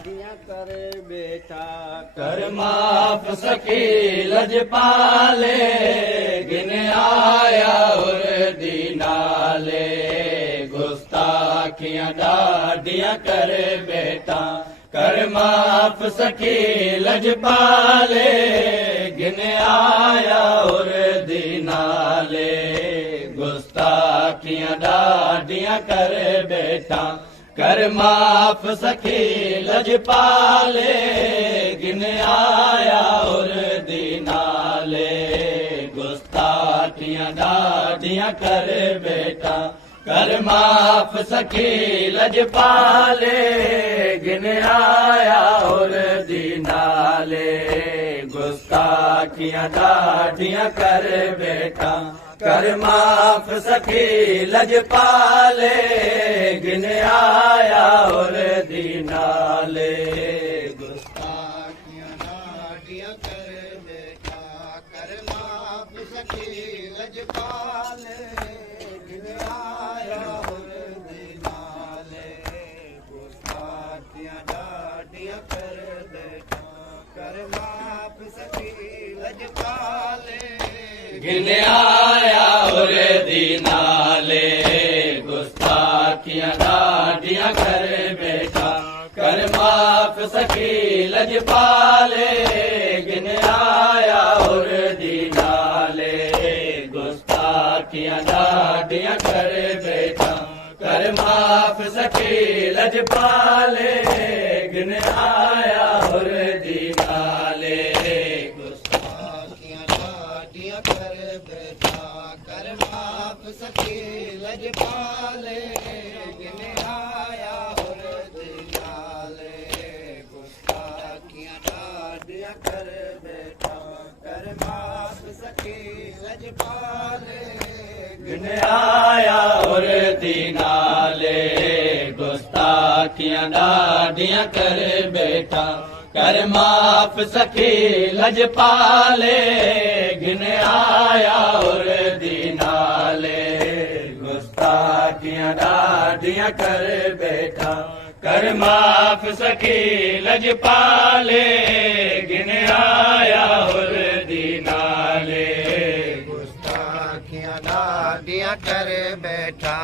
ॾाढियां करे बेटा कर माफ सखी लजपाले गिन आया और दीनाले गुस्ताखियां ॾाढियां करे बेटा कर माफ सखी लजपाले गिन आया और दीनाले गुस्ताखियां ॾाढियां करे बेटा कर माफ सखी लजपाले गिन आया और दीनाले गुस्ताखियां ॾाढियां करे बेटा कर माफ सखी लजपाले गिन आया और दीनाले गुस्ताखियां ॾाढियां करे बेटा कर माफ सखी लजपाले गिन आया और दीनाले गुस्ताखियां ॾाढियां करे बेटा कर माफ सखी लजपाले गिन आया और दीनाले गुस्ताखियां ॾाढियां करे बेटा कर माफ सखी लजपाले गिन आया और दीनाले गुस्ताखियां ॾाढियां करे बेटा कर माफ सखी लजपाले गिन आया और दीनाले गुस्ताखियां ॾाढियां करे बेटा कर माफ सखी लजपाले गिन आया और दीनाले गुस्ताखियां ॾाढियां करे बेटा कर माफ सखी लजपाले गिन आया और दीनाले गुस्ताखियां ॾाढियां करे बेटा कर माफ सखी लजपाले गिन आया और दीनाले गुस्ताखियां ॾाढियां करे बेटा कर माफ सखी लजपाले गिन आया और दीनाले गुस्ताखियां ॾाढियां करे बेटा कर माफ सखी लजपाले गिन आया और दीनाले गुस्ताखियां ॾाढियां करे बेटा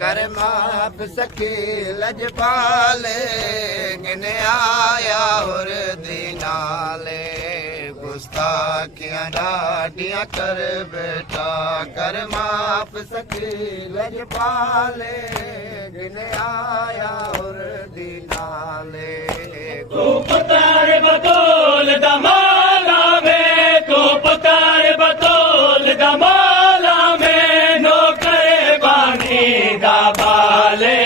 कर माफ सखी लजपाले गिन आया और दीनाले गुस्ताखियां ॾाढियां करे बेटा कर माफ सखी लजपाले गिन आया और दीनाले तू पुकार बतौल दमाला में तू पुकार बतौल दमाला में नो करे बानी दाबाले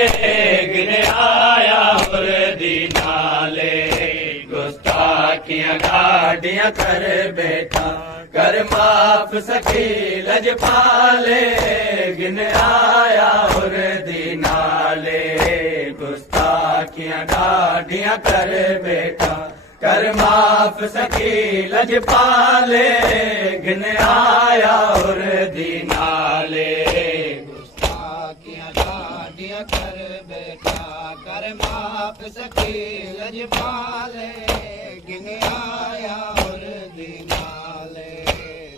गिन आया और दीनाले गुस्ताखियां ॾाढियां करे बेटा कर माफ सखी लजपाले गिन आया और दीनाले गुस्ताखियां ॾाढियां करे बेटा कर माफ सखी लजपाले गिन आया और दीनाले गुस्ताखियां ॾाढियां करे बेटा कर माफ सखी लजपाले गिन आया और दीनाले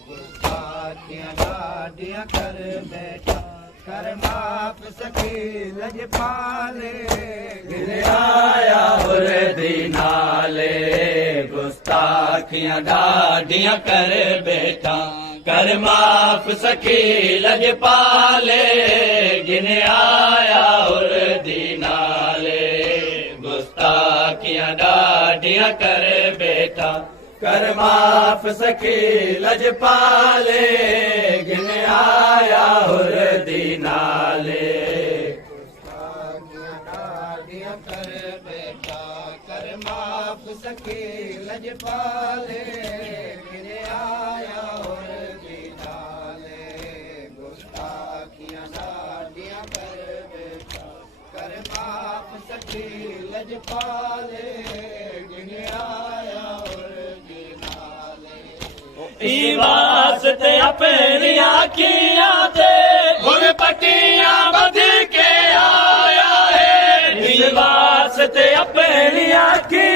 गुस्ताखियां ॾाढियां करे बेटा कर माफ सखी लजपाले गिन आया और दीनाले गुस्ताखियां ॾाढियां करे बेटा कर माफ सखी लजपाले गिन आया और दीनाले गुस्ताखियां ॾाढियां करे बेटा कर माफ सखी लजपाले गिन आया और दीनाले गुस्ताखियां ॾाढियां करे बेटा कर माफ सखी लजपाले गिन आया और दीनाले गुस्ताखियां ॾाढियां करे बेटा कर माफ सखी लजपाले गिन आया और दीनाले ई वास्ते अपनी आखियां ते गुर पटियां बध के आया है इस वास्ते अपनी आखियां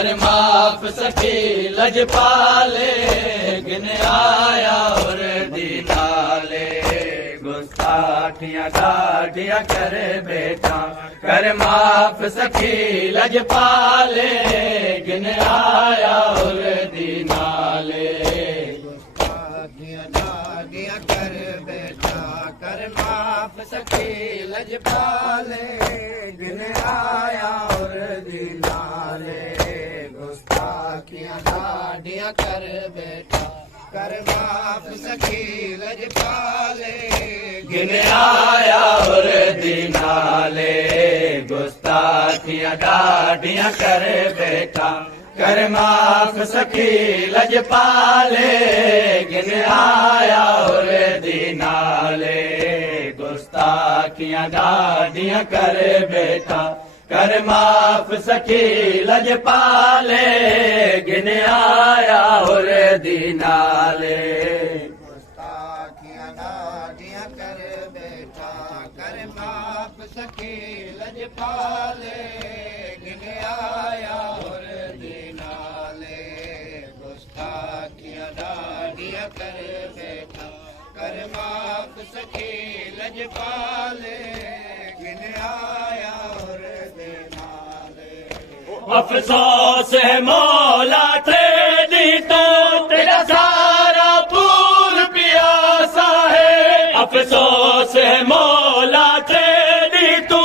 कर माफ सखी लजपाले गिन आया और दीनाले गुस्ताखियां ठाठियां कर बेटा कर माफ सखी लजपाले गिन आया और दीनाले गुस्ताखियां ठाठियां कर बेटा कर माफ सखी लजपाले गिन आया और दीनाले गुस्ताखियां ठाठियां कर बेटा कर माफ सखी लजपाले गिन आया और दीनाले गुस्ताखियां ठाठियां कर बेटा कर माफ सखी लजपाले गिन आया और दीनाले गुस्ताखियां ठाठियां कर बेटा कर माफ सखी लजपाले गिन आया और दीनाले गुस्ताखियां ठाठियां कर बेटा कर माफ सखी लजपाले गिन आया और दीनाले गुस्ताखियां ठाठियां कर बेटा कर माफ सखी लजपाले गिन आया और दीनाले अफसोस है मौला तेरी तो तेरा सारा पूर प्यासा है अफसोस है मौला तेरी तो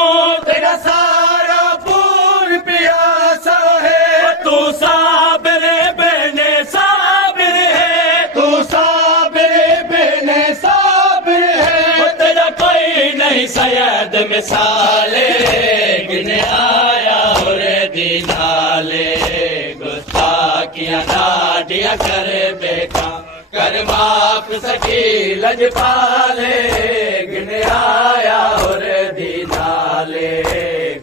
तेरा सारा पूर प्यासा है तू साबिर बने साबिर है तू साबिर बने साबिर है तेरा कोई नहीं सैयद मिसाले गिन आया और दीनाले गुस्ताखियां ठाठियां कर बेटा कर माफ सखी लजपाले गिन आया और दीनाले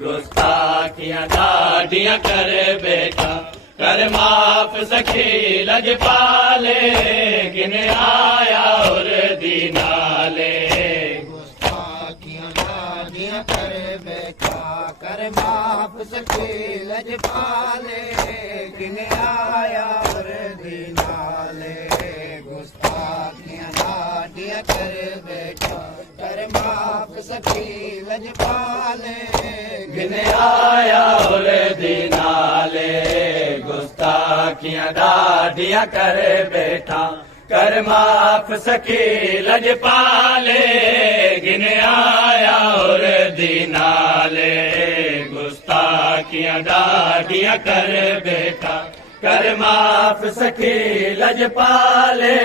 गुस्ताखियां ठाठियां कर बेटा कर माफ सखी लजपाले गिन आया और दीनाले गुस्ताखियां ठाठियां कर बेटा कर माफ सखी लजपाले गिन आया और दीनाले गुस्ताखियां ठाठियां कर बेटा कर माफ सखी लजपाले गिन आया और दीनाले गुस्ताखियां ठाठियां कर बेटा कर माफ सखी लजपाले गिन आया और दीनाले गुस्ताखियां ठाठियां कर बेटा कर माफ सखी लजपाले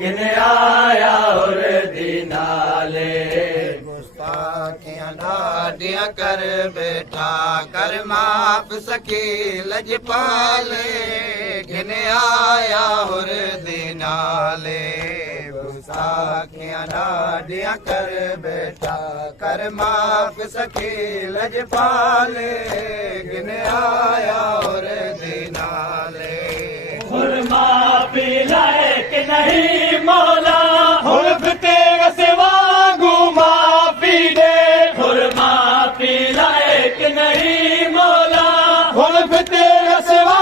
गिन आया और दीनाले गुस्ताखियां ठाठियां कर बेटा कर माफ सखी लजपाले गिन आया और दीनाले गुस्ताखियां ठाठियां कर बेटा कर माफ सखी लजपाले गिन आया और दीनाले खुरमा भी लायक नहीं मौला हुल्फ तेरा सिवा माफी दे खुरमा भी लायक नहीं मौला हुल्फ तेरा सिवा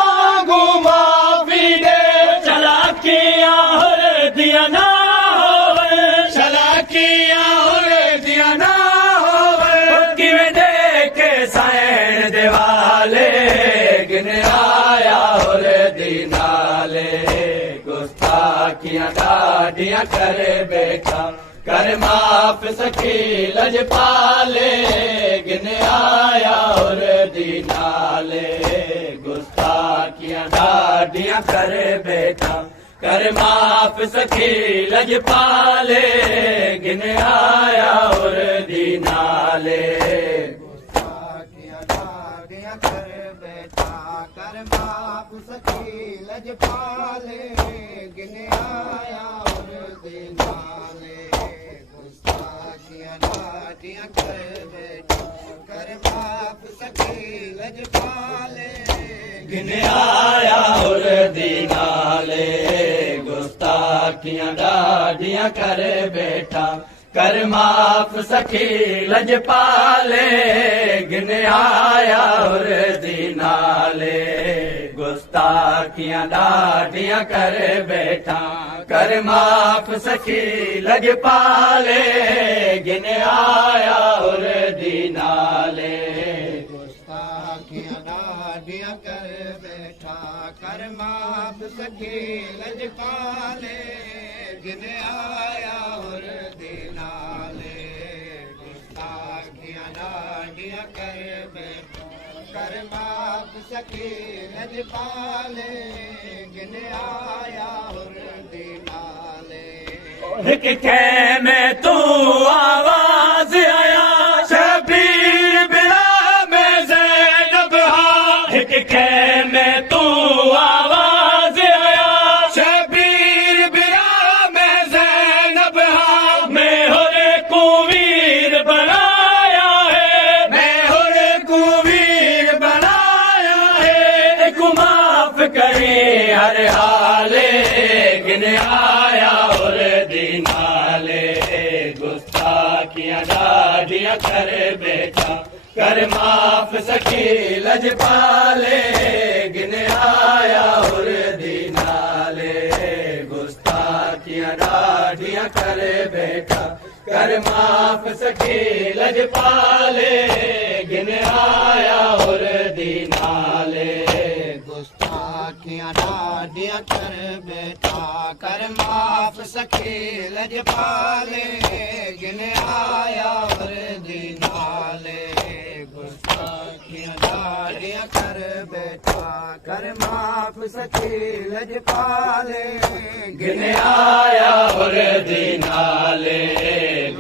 माफी दे चलाकियां और दिया ना होवे चलाकियां और दिया ना होवे किवें देखे सैन दिवाले गिन आया और दीनाले गुस्ताखियां ठाठियां कर बेटा कर माफ सखी लजपाले गिन आया और दीनाले गुस्ताखियां ठाठियां कर बेटा कर माफ सखी लजपाले गिन आया और दीनाले गुस्ताखियां ठाठियां कर बेटा कर माफ सखी लजपाले गिन आया और दीनाले गुस्ताखियां ठाठियां कर बेटा कर माफ सखी लजपाले गिन आया और दीनाले गुस्ताखियां ठाठियां कर बेटा कर माफ सखी लजपाले गिन आया और दीनाले गुस्ताखियां डाडियां कर बैठा कर माफ सखी लजपाले गिन आया और दीनाले गुस्ताखियां डाडियां कर बैठा कर माफ सखी लजपाले गिन आया और दीनाले गुस्ताखियां डाडियां कर बैठा कर माफ सखी लजपाले गिन आया और दीनाले एक में तू आवाज आया शबीर बिला में ज़ैनब हा एक में तू आवाज आया शबीर बिला में ज़ैनब हा मैं होरे कुवीर बनाया है मैं होरे कुवीर बनाया है एक माफ करे हर हाले गिन आया और दीनाले गुस्ताखियां डाडियां कर बैठा कर माफ सखी लजपाले गिन आया और दीनाले गुस्ताखियां डाडियां कर बैठा कर माफ सखी लजपाले गिन आया और दीनाले गुस्ताखियां डाडियां कर बैठा कर माफ सखी लजपाले गिन आया और दीनाले गुस्ताखियां डाडियां कर बैठा कर माफ सखी लजपाले गिन आया और दीनाले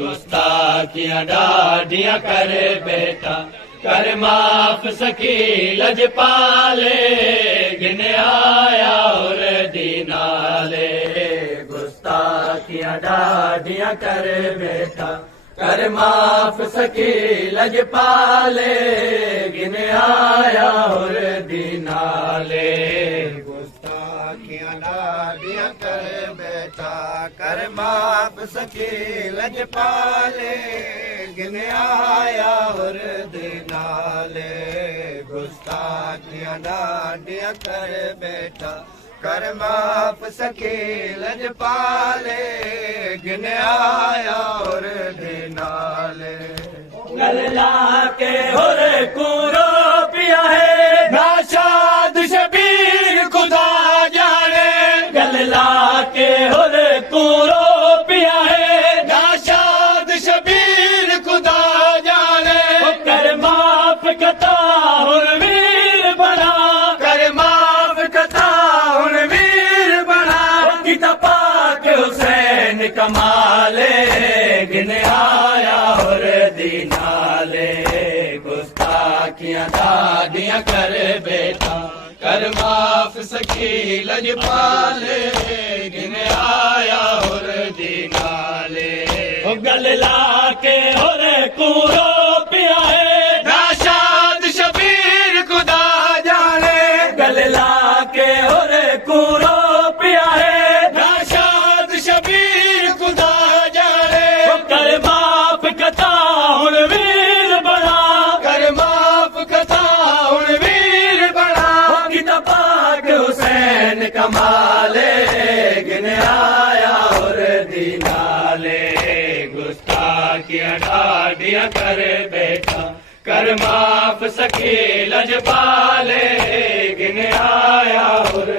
गुस्ताखियां डाडियां कर बैठा कर माफ सखी लजपाले गिन आया और दीनाले गुस्ताखियां डाडियां कर बैठा कर माफ सखी लजपाले गिन आया और दीनाले गुस्ताखियां डाडियां कर बैठा कर माफ सखी लजपाले गिन आया और दीनाले गुस्ताखियां डाडियां कर बैठा कर माफ सखी लजपाले गिन आया और दीनाले गल्ला के होर कूरो पिया है नाशाद शबीर खुदा जाने गल्ला के होर कूरो पिया है नाशाद शबीर खुदा जाने कर माफ कता हुन वीर बना कर माफ कता हुन वीर बना किता पाक हुसैन कमाले गिन आया और दीनाले गुस्ताखियां डाडियां कर बैठा कर माफ सखी लजपाले गिन आया और दीनाले गल्ला के होर कूरो पिया है नाशाद शबीर खुदा जाने गल्ला के होर कूरो पिया है नाशाद शबीर खुदा जाने कर माफ कथा हुन वीर बना कर माफ कथा हुन वीर बना किता पाक हुसैन कमाले गिन आया और दीनाले गुस्ताखियां डाडियां कर बैठा कर माफ सखी लजपाले गिन आया और